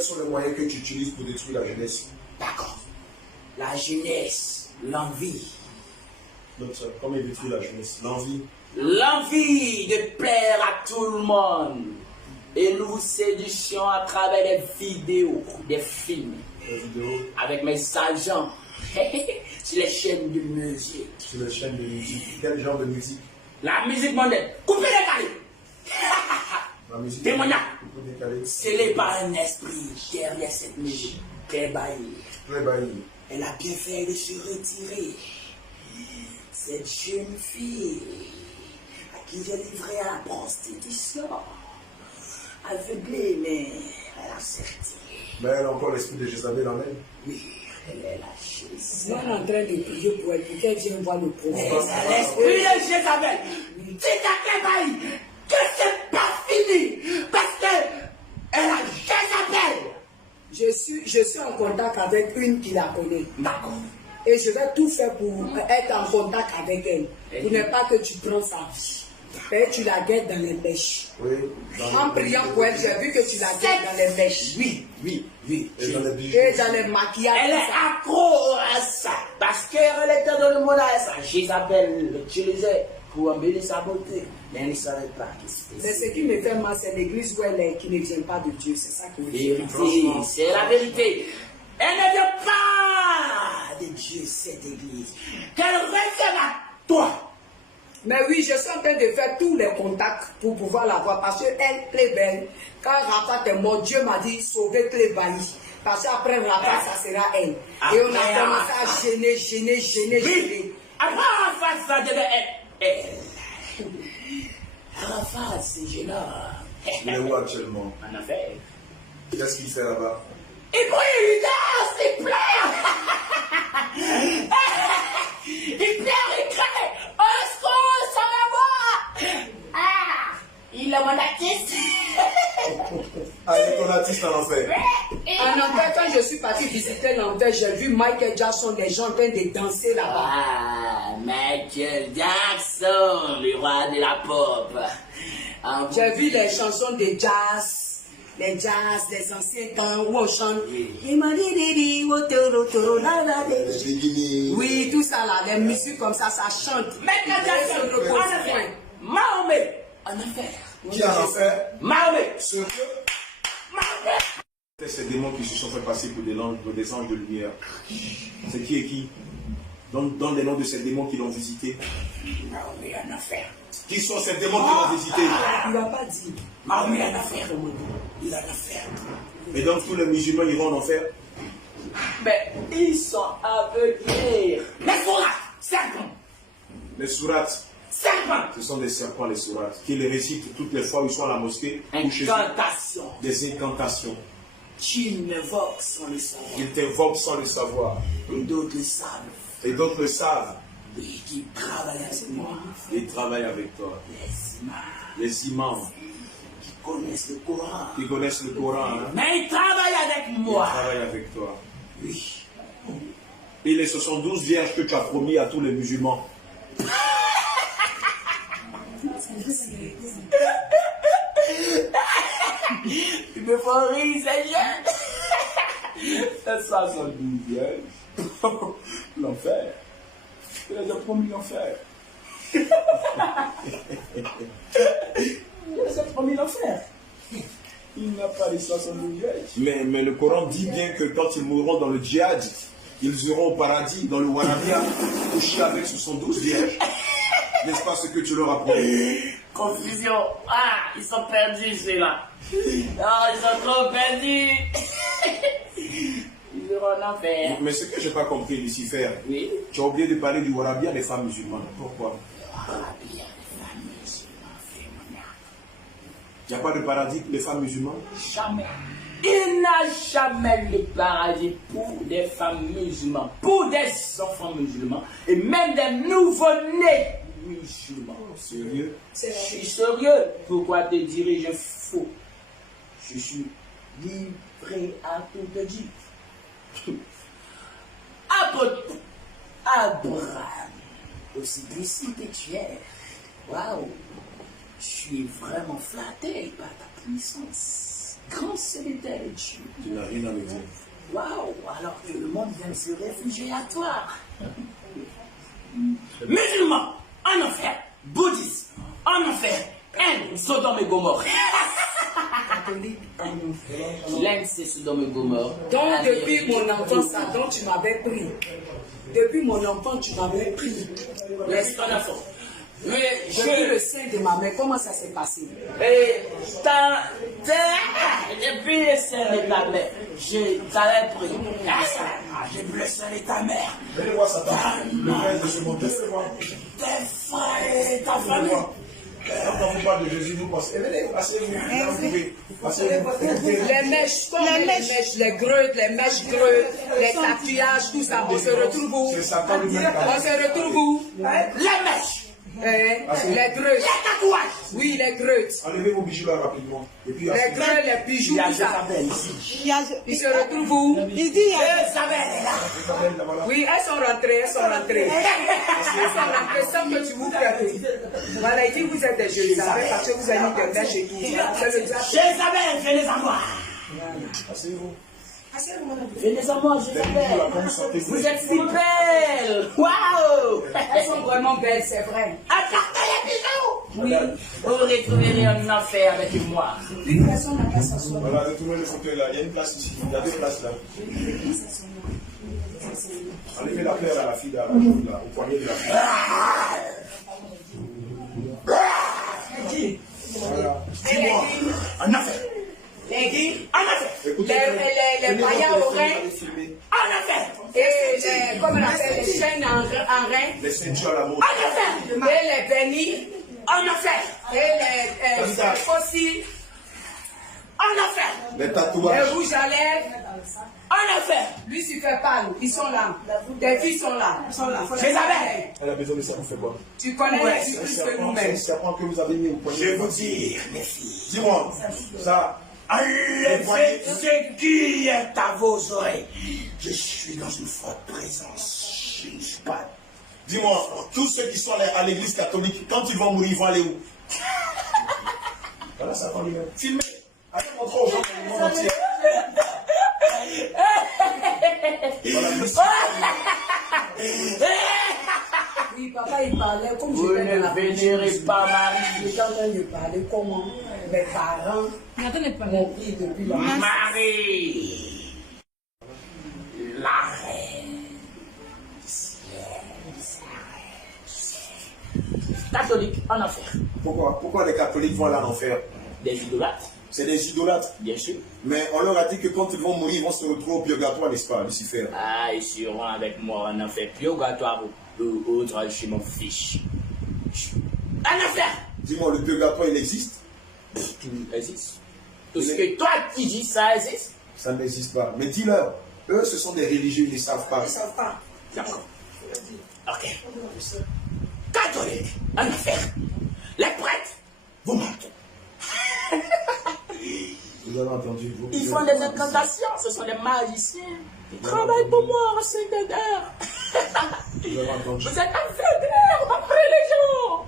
Quels sont les moyens que tu utilises pour détruire la jeunesse? D'accord. La jeunesse, l'envie. Donc, comment il détruit la jeunesse? L'envie. L'envie de plaire à tout le monde. Et nous séduisons à travers des vidéos, des films. Des vidéos. Avec mes agents. Sur les chaînes de musique. Sur les chaînes de musique. Quel genre de musique? La musique mondaine. Coupez les calés. La musique. Témoignage. Décalée. Scellé par un esprit derrière cette musique. Très baillie. Très baillie. Elle a bien fait de se retirer. Cette jeune fille à qui j'ai livré à la prostitution. Aveuglée, mais elle a sorti. Mais elle a encore l'esprit de Jézabel en elle. Oui, elle est lâchée. Moi, on est en train de prier pour elle, pour qu'elle vienne voir le prophète. L'esprit de Jézabel, dit à Kébaï que c'est pas fini. Parce que elle a Jézabel. Je suis en contact avec une qui la connaît. D'accord. Et je vais tout faire pour être en contact avec elle. Pour ne pas que tu prends sa vie. Et tu la guettes dans les mèches. Oui. En priant pour elle, j'ai vu que tu la guettes dans les mèches. Oui. Et dans les bijoux. Et dans les maquillages. Elle est accro à ça. Parce qu'elle était dans le monde à ça. Jézabel l'utilisait pour embellir sa beauté. Mais elle ne savait pas qui c'était. Mais ce qui me fait mal, c'est l'église où elle est, qui ne vient pas de Dieu. C'est ça qui me fait Vérité, c'est la vérité. Elle ne vient pas de Dieu, cette église. Qu'elle revienne à toi. Mais oui, je suis en train de faire tous les contacts pour pouvoir la voir. Parce qu'elle, très belle, quand Rafa est mort, Dieu m'a dit sauver Clébaï. Parce qu'après Rafa, ça sera elle. Et on a commencé à gêner. Oui. Après Rafa, ça devait être elle. Rafa, c'est gênant. Il est où actuellement? En affaire. Qu'est-ce qu'il fait là-bas? Il brûle, il danse, il pleure. Il pleure, il crie. Au secours, ça va moi. Ah, il a mon artiste. Ah, il est ton artiste en enfer. En enfer, quand je suis partie visiter l'enfer, j'ai vu Michael Jackson, des gens en train de danser là-bas. Ah, Michael Jackson, le roi de la pop. J'ai vu les chansons de jazz. Les jazz, les anciens temps où on chante. Oui, tout ça là, les musiques comme ça chante. Michael Jackson, en enfer. Mahomet, en enfer. Qui en enfer? Mahomet. Sérieux? C'est ces démons qui se sont fait passer pour des anges de lumière. C'est qui et qui? Donne les noms de ces démons qui l'ont visité. Mahomet en enfer. Qui sont ces démons qui l'ont visité? Il n'a pas dit. Mahomet en enfer. Il en enfer. Et donc tous les musulmans iront en enfer? Mais ils sont aveuglés. Les sourates, serpents. Les sourates, Serpents. ce sont des serpents, les sourates, qui les récitent toutes les fois où ils sont à la mosquée. Ou chez eux. Incantation. Des incantations. Qui m'évoque sans le savoir. Ils t'invoquent sans le savoir. Et d'autres le savent. Et d'autres le savent. Oui, qui travaillent avec moi. Ils travaillent avec toi. Les imams Qui connaissent le Coran. qui connaissent le Coran, hein, Mais ils travaillent avec ils moi. travaillent avec toi. Oui. Et les 72 vierges que tu as promis à tous les musulmans. Tu me fais rire, Seigneur. C'est 72 vierges. L'enfer. Tu les as promis l'enfer. Tu les as promis l'enfer. Il n'a pas les 72 vierges. Mais le Coran dit bien que quand ils mourront dans le djihad, ils iront au paradis, dans le Warabia, couchés avec 72 vierges. N'est-ce pas ce que tu leur as promis? Confusion. Ah, ils sont perdus, ceux-là. Ah, ils sont trop perdus. Ils iront en enfer. Mais ce que je n'ai pas compris, Lucifer, Oui. tu as oublié de parler du Warabia des femmes musulmanes. Pourquoi? Arabia, les femmes musulmanes, féminines. Il n'y a pas de paradis pour les femmes musulmanes? Jamais. Il n'a jamais le paradis pour des femmes musulmanes, pour des enfants musulmans et même des nouveau-nés musulmans. Sérieux? Je suis sérieux. Pourquoi te dirais-je faux? Je suis livré à tout te dire. Abraham, aussi puissant que tu es. Waouh! Je suis vraiment flatté par ta puissance. grand solitaire de Dieu. Tu n'as rien à me dire. Waouh, alors que le monde vient de se réfugier à toi. Musulmans, en enfer. Bouddhistes, en enfer. Inde, Sodome et Gomorre. L'Inde, c'est Sodome et Gomorre. Donc, depuis mon enfance, ça, donc tu m'avais pris. Depuis mon enfant, tu m'avais pris. Laisse ton enfant. Mais Depuis le sein de ma mère, comment ça s'est passé? Depuis le sein de ta mère, je t'avais pris. J'ai bu le sang de ta mère. Venez voir Satan. Le prince de ce monde. Venez voir. Tes frères et ta famille. Quand on vous parle de Jésus, vous pensez. Venez, passez-vous. Les mèches, les greutes, les mèches greutes, les tatouages, tout ça, on se retrouve où? C'est Satan lui-même. On se retrouve où? Les mèches. Les greutes. Les tatouages. Oui, les greutes. Enlevez vos bijoux là rapidement. Et puis, Les greutes, les bijoux, tout ça. Ils se retrouvent où? Il dit, Isabelle est là. Oui, elles sont rentrées. Elles sont rentrées sans que tu vous prennes. Voilà, il dit vous êtes des Jérusalem parce que vous avez mis des mèches et tout. C'est le diable. Jézabel, venez à moi. Asseyez-vous. Venez à moi, Jézabel. Vous êtes si belles. Waouh. Elles sont vraiment belles, c'est vrai. Apportez les bijoux. Oui, vous retrouverez un enfer avec moi. Une personne n'a pas s'asseoir. Voilà, retournez le fauteuil là. Il y a une place ici. Il y a deux places là. Enlevez la fleur à la fille là, au poignet de la fille. Voilà. Dis-moi, En affaire. Les écoutez, les païens au rein En affaire. et les, comment on appelle, les chaînes en rein les ceintures à la mode. En affaire. et les bénis En affaire. et les fossiles, En affaire. Les les tatouages. rouges à lèvres. En affaire. Lucifer parle, ils sont là. Tes filles sont là. Jézabel. Elle a besoin de ça pour faire quoi? Tu connais Ouais, les plus que C'est nous-mêmes. un serpent que vous avez mis au poignet. Je vais vous dire, mes filles. Dis-moi, ça. Enlevez ce qui est à vos oreilles. Je suis dans une forte présence. Je ne suis pas. Dis-moi, tous ceux qui sont à l'église catholique, quand ils vont mourir, ils vont aller où? Voilà, Satan lui-même. Filmez. Allez montrer aux gens dans le monde entier. Voilà, Oui, papa, il parlait comme Vous j'étais dans la ne vénérez pas Marie. Il était en train de parler comment mes parents m'ont pris depuis longtemps. Marie. La reine. Catholique, en enfer. Pourquoi les catholiques vont aller en enfer? Des idolâtres, C'est des idolâtres. bien sûr. Mais on leur a dit que quand ils vont mourir, ils vont se retrouver au purgatoire, n'est-ce pas, Lucifer? Ah, ils seront avec moi en enfer. Purgatoire ou autre, je m'en fiche. En enfer. Dis-moi, le purgatoire, il existe? Tout existe. Tout ce que toi tu dis, ça existe. Ça n'existe pas. Mais dis-leur, eux, ce sont des religieux, ils ne savent pas. Ils ne savent pas. D'accord. Ok. Catholique, en enfer. Les prêtres, vous mentez. Vous avez entendu, vous? Ils font des incantations, ce sont des magiciens. Ils travaillent pour moi en 5 heures. Vous avez entendu? Vous êtes aveugles, ma religion.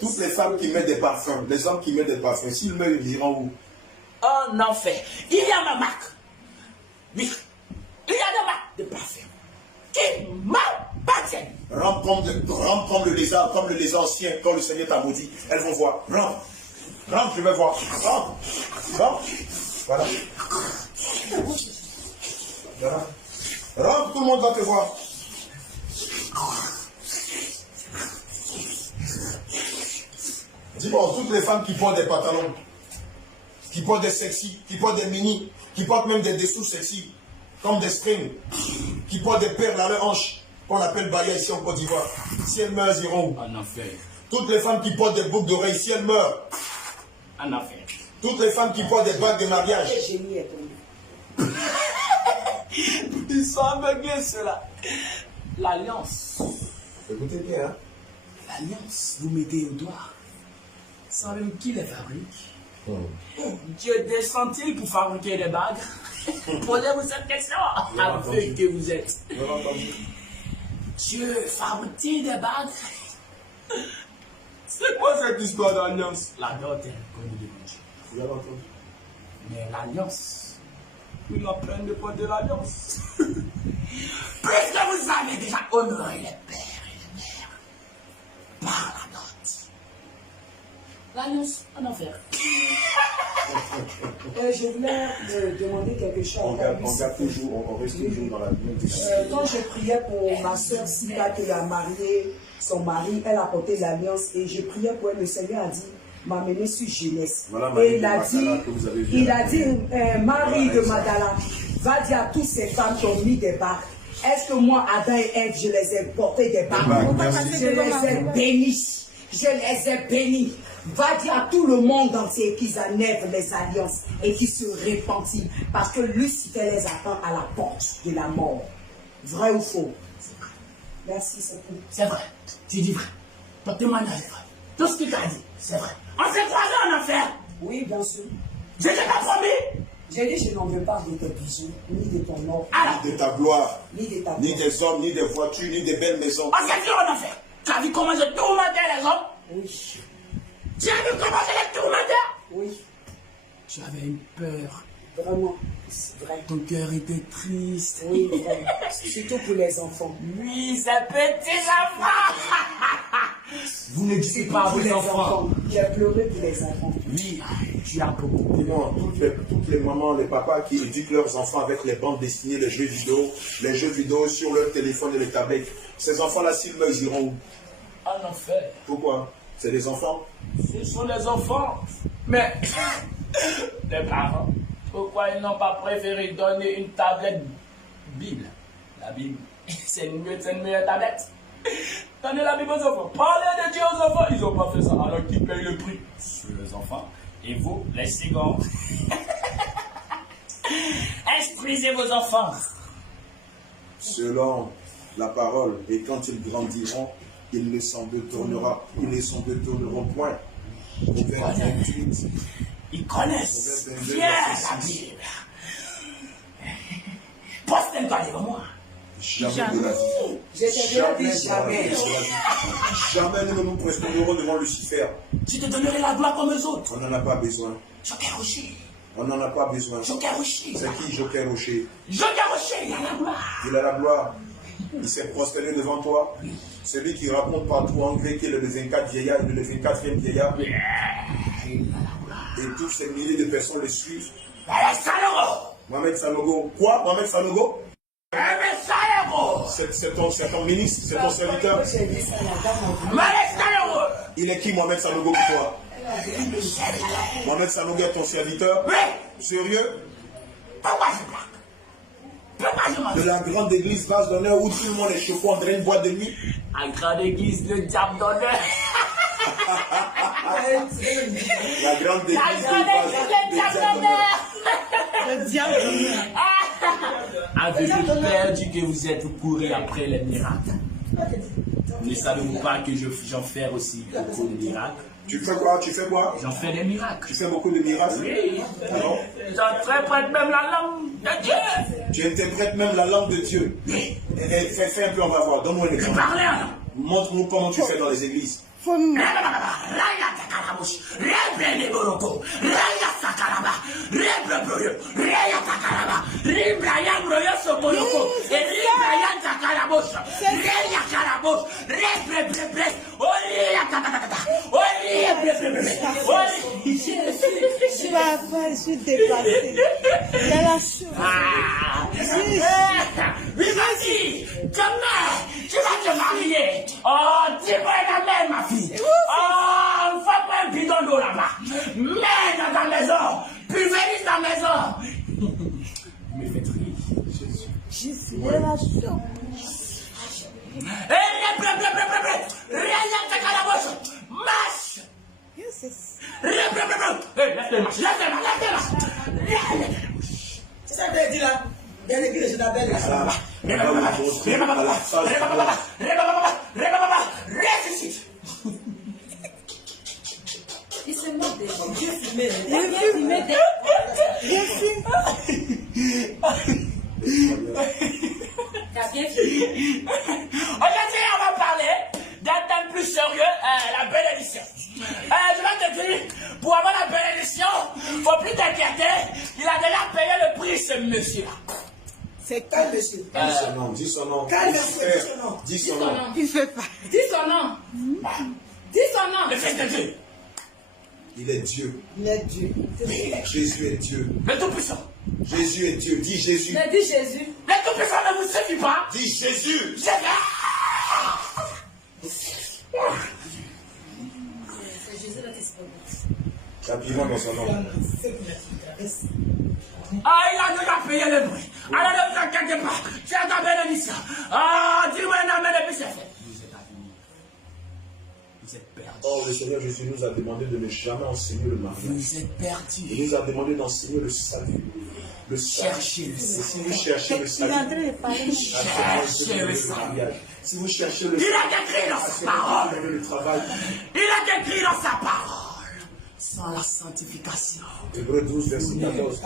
Toutes les femmes qui mettent des parfums, les hommes qui mettent des parfums, s'ils meurent, ils iront où? En enfer. Il y a ma marque. Oui. Il y a des marques de parfum qui m'appartiennent. Rampe comme le lézard ancien, quand le Seigneur t'a maudit. Elles vont voir. Rampe, je vais voir. Rampe. Voilà. Voilà. Rampe, tout le monde va te voir. Dis-moi, toutes les femmes qui portent des pantalons, qui portent des sexy, qui portent des mini, qui portent même des dessous sexy, comme des strings, qui portent des perles à leur hanche, qu'on appelle baya ici en Côte d'Ivoire. Si elles meurent, elles iront où? En enfer. Toutes les femmes qui portent des boucles d'oreilles, si elles meurent. En enfer. Toutes les femmes qui portent des bagues de mariage. Le génie est tombé. Ils sont aveuglés, ceux-là. L'alliance. Écoutez bien, hein. L'alliance, vous mettez au doigt. Savez-vous qui les fabrique? Dieu descend-il pour fabriquer des bagues? Posez-vous cette question. Aveugle que vous êtes. Vous avez entendu? Dieu fabrique-t-il des bagues? C'est quoi cette histoire d'alliance? La dot est connue de Dieu. Vous avez entendu? Mais l'alliance, il a plein de points de l'alliance. Puisque vous avez déjà honoré les pères et les mères par la dot, l'alliance en enfer. Je voulais demander quelque chose. On reste toujours dans la même discussion. Quand je priais pour ma soeur Sita qui a marié son mari, elle a porté l'alliance et je priais pour elle. Le Seigneur a dit, m'amener sur jeunesse. Voilà, et il a dit, Marie de Magdala, va dire à toutes ces femmes qui ont mis des bagues. Est-ce que moi, Adam et Ève, je les ai portés des bagues? Je les ai bénis. Je les ai bénis. Va dire à tout le monde entier qu'ils enlèvent les alliances et qu'ils se répandent. Parce que Lucifer les attend à la porte de la mort. Vrai ou faux? C'est vrai. Merci, c'est tout. C'est vrai. Tu dis vrai. Ton témoignage est vrai. Tout ce qu'il t'a dit, c'est vrai. On s'est croisés en enfer. Oui, bien sûr. Je t'ai pas promis. J'ai dit, je n'en veux pas de tes bijoux, ni de ton or, Alors, Ni de ta gloire, ni de ta ni gloire. des hommes, ni des voitures, ni des belles maisons. on s'est vu en enfer. Tu as vu comment je tourmentais les hommes? Oui, Tu as vu comment je les tourmentais? oui, Tu avais une peur. vraiment, c'est vrai. Ton cœur était triste. Oui, vraiment. Surtout pour les enfants. Oui, ces petits enfants. Vous ne dites pas à Pour vos les enfants. J'ai pleuré pour les enfants. Oui, tu as beaucoup de Non, toutes les mamans, les papas qui éduquent leurs enfants avec les bandes dessinées, les jeux vidéo sur leur téléphone et les tablettes. Ces enfants-là, s'ils meurent, ils iront où? En enfer. Pourquoi? C'est des enfants? Ce sont les enfants. Mais les parents, pourquoi ils n'ont pas préféré donner une tablette Bible? La Bible, c'est une meilleure tablette. Donnez la Bible aux enfants. Parlez de Dieu aux enfants. Ils n'ont pas fait ça alors qu'ils payent le prix sur les enfants. Et vous, les seconds, instruisez vos enfants. Selon la parole, et quand ils grandiront, ils ne s'en détourneront point. Proverbe 28. Ils connaissent bien la Bible. Postez-toi devant moi. Jamais de la vie. Je t'ai déjà dit jamais. Jamais nous ne nous prestionnerons devant Lucifer. Je te donnerai la gloire comme eux autres. On n'en a pas besoin. Joker Rocher. On n'en a pas besoin. Joker Rocher. C'est qui Joker Rocher? Joker Rocher, il a la gloire. Il a la gloire. Il s'est prosterné devant toi. Celui qui raconte partout en grec qu'il est le 24 vieillard, le 24e vieillard. Et tous ces milliers de personnes le suivent. Mohamed Sanogo. Quoi? Mohamed Sanogo? C'est ton ministre, c'est ton serviteur. Il est qui Mohamed Sanogo pour toi? Mohamed Sanogo est ton serviteur? Sérieux? Pourquoi je blague? De la grande église Vase d'honneur où tout le monde est chauffé en train de boire de nuit? À grande église, le diable d'honneur. La grande église Le diable d'honneur. Le diable d'honneur. Avez-vous perdu que vous êtes couru après les miracles? Ne savez-vous pas que j'en fais aussi beaucoup de miracles? Tu fais quoi? Tu fais quoi? J'en fais des miracles. Tu fais beaucoup de miracles? Oui. Non? J'interprète même la langue de Dieu. Tu interprètes même la langue de Dieu. Oui. Fais un peu, on va voir. Donne-moi un exemple. Parlez alors. Montre-nous comment tu fais dans les églises. Raya Takarabush, Reble Boroko, Raya Sakaraba, Reble Raya Takaraba, Ribraya Broya Sokoyoko, Ribraya Takarabush, Raya Karabush, Reble, Olia Tatakata, Olia Je vais je suis dépassée. Il y a la chose. Vas-y, demain, tu vas te marier. Oh, dis-moi la même, ma fille. Oh, fais-moi un bidon d'eau là-bas. Mets dans ta maison. Pulvérise ta maison. Me faites rire. Je suis de la chose. Rien ta calabouche. Marche. Lève-les-marche. C'est ça que tu as dit là. Dans l'église, je t'appelle là. Ressuscite. Il se moque des gens. Dieu filmé. T'as bien filmé. Aujourd'hui, on va parler d'un thème plus sérieux, la bénédiction. Je vais te dire, pour avoir la bénédiction, il ne faut plus t'inquiéter ce monsieur-là? C'est quel monsieur? Dis son nom, dis son nom. Quel monsieur? Dis son nom. Dis son nom. Il fait pas. Dis son nom. Dis son nom. Le Fils de Dieu. Il est Dieu. Il est Dieu. Jésus est Dieu. Le Tout-Puissant. Jésus est Dieu. Dis Jésus. Mais dis Jésus. Le Tout-Puissant ne vous suffit pas. Dis Jésus. C'est Jésus là qui se passe. Appuyez-moi dans son nom. Ah, il a déjà payé le bruit. Alors ne vous inquiétez pas. C'est ta bénédiction. Ah, dis-moi un amen et puis c'est fait. Vous êtes perdus. Oh, le Seigneur Jésus nous a demandé de ne jamais enseigner le mariage. Vous êtes perdus. Il nous a demandé d'enseigner le salut. Le salut. Cherchez le Et salut. si vous cherchez le Il est salut, en train de parler. Cherchez le salut. mariage. Si vous cherchez le Il a écrit dans sa parole. le travail. Il a écrit dans sa parole. Sans la sanctification, Hébreux 12, verset 14.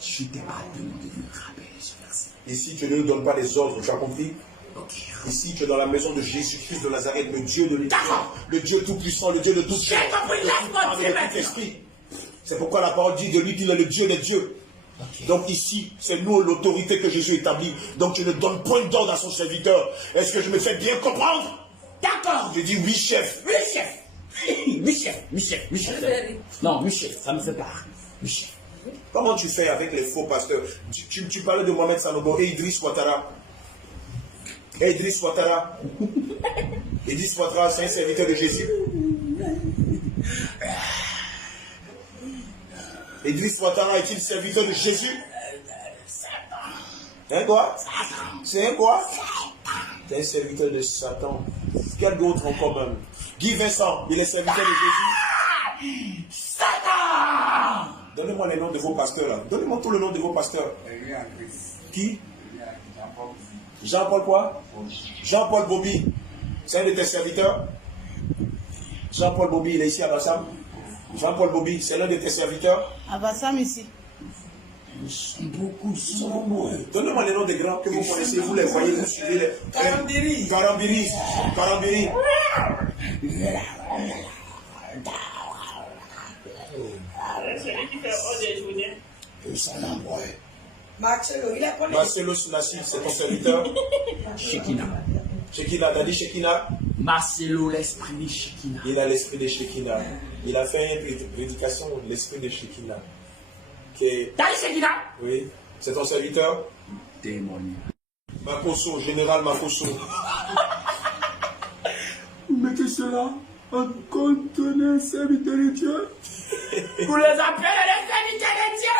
je t'ai pas demandé de me rappeler ce verset. Ici, tu ne nous donnes pas les ordres, tu as compris? Ok. Ici, tu es dans la maison de Jésus-Christ de Nazareth, le Dieu de l'Éternel, le Dieu tout-puissant, le Dieu de tout J'ai compris, laisse-moi dire maintenant. esprit. C'est pourquoi la parole dit de lui qu'il est le Dieu des dieux. Donc ici, c'est nous l'autorité que Jésus établit. Donc tu ne donnes point d'ordre à son serviteur. Est-ce que je me fais bien comprendre? D'accord. Je dis oui, chef. Oui, chef. Oui, chef. Non, oui, chef, ça me fait peur. Oui, chef. Comment tu fais avec les faux pasteurs? Tu parlais de Mohamed Sanogo et Idriss Ouattara. Et Idriss Ouattara. Idriss Ouattara, c'est un serviteur de Jésus. Idriss Ouattara est-il serviteur de Jésus? Hein, quoi? C'est un quoi? C'est un serviteur de Satan. Quel d'autre encore même? Guy Vincent, il est serviteur de Jésus. Satan! Donnez-moi les noms de vos pasteurs là. Donnez-moi tous les noms de vos pasteurs. Qui? Jean-Paul quoi? Jean-Paul Bobby. C'est un de tes serviteurs? Jean-Paul Bobby, il est ici à Bassam. Jean-Paul Bobby, c'est l'un de tes serviteurs? À Bassam ici. Ils sont beaucoup, ils sont nombreux. Donnez-moi les noms des grands que vous connaissez, vous les voyez, vous suivez les. Karambiri. Karambiri. Karambiri. Ils sont nombreux. Marcelo, il est connu. Marcelo Sunassi, c'est ton serviteur? Shekinah. Shekinah, t'as dit Shekinah? Marcelo, l'esprit de Shekinah. Il a l'esprit de Shekinah. Il a fait une prédication de l'esprit de Shekinah. Qui T'as dit Shekinah? oui, c'est ton serviteur? Démoniaque. Makoso, général Makoso. Vous mettez cela en compte d'un serviteur de Dieu? Vous les appelez les serviteurs de Dieu?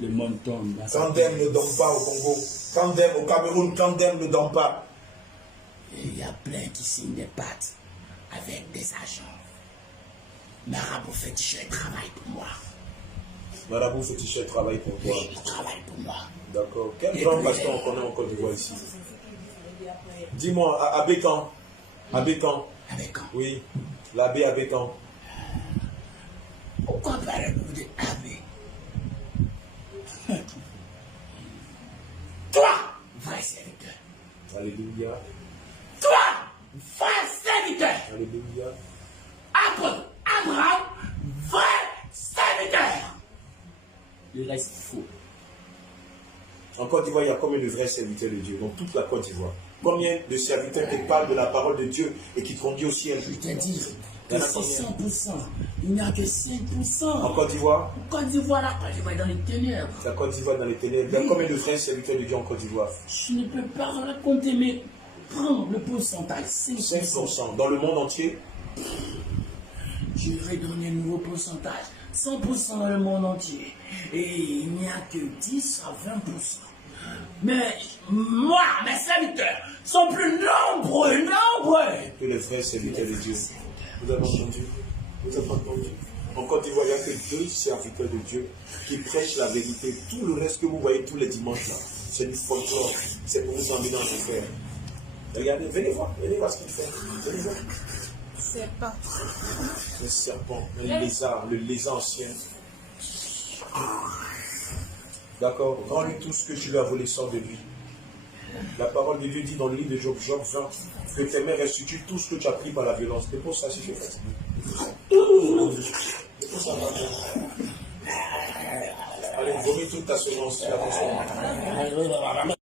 Le monde tombe. Kandem ne donne pas au Congo. Kandem au Cameroun, Kandem ne donne pas. Il y a plein qui signent des pactes avec des agents. Marabout féticheur travaille pour moi. Marabout féticheur travaille pour toi. Il travaille pour moi. D'accord. Quel grand pasteur on connaît en Côte d'Ivoire ici? Dis-moi, à Bécan. À Bécan. Avec quand? Oui, l'abbé à Bécan. Pourquoi parlez-vous de abbé? Toi, vrai serviteur. Alléluia. Toi, vrai serviteur. Alléluia. Abraham, vrai serviteur. Le reste faux. En Côte d'Ivoire, il y a combien de vrais serviteurs de Dieu? Dans toute la Côte d'Ivoire. Combien de serviteurs qui parlent de la parole de Dieu et qui conduisent au ciel? Je te dis Il y que en a c'est combien? 100%. Il n'y a que 5%. En Côte d'Ivoire? Côte d'Ivoire, la Côte d'Ivoire est dans les ténèbres. La Côte d'Ivoire dans les ténèbres. Il y a combien de vrais serviteurs de Dieu en Côte d'Ivoire? Je ne peux pas raconter, mais prends le pourcentage. 5%. 5%. Dans le monde entier? Je vais donner un nouveau pourcentage. 100% dans le monde entier. Et il n'y a que 10 à 20%. Mais moi, mes serviteurs sont plus nombreux. Que les vrais serviteurs de Dieu. Vous avez entendu? Vous avez entendu? En Côte d'Ivoire, il n'y a que 2 serviteurs de Dieu qui prêchent la vérité. Tout le reste que vous voyez tous les dimanches là, c'est du folklore. C'est pour vous emmener en enfer. Regardez, venez voir ce qu'il fait. Venez voir. C'est pas. Le serpent, le lézard ancien. D'accord? Rends-lui tout ce que tu lui as volé, sort de lui. La parole de Dieu dit dans le livre de Job 20 que tes mains restituent tout ce que tu as pris par la violence. Dépose ça si je fais. Dépose ça. vomis toute ta semence. Tu la consommes.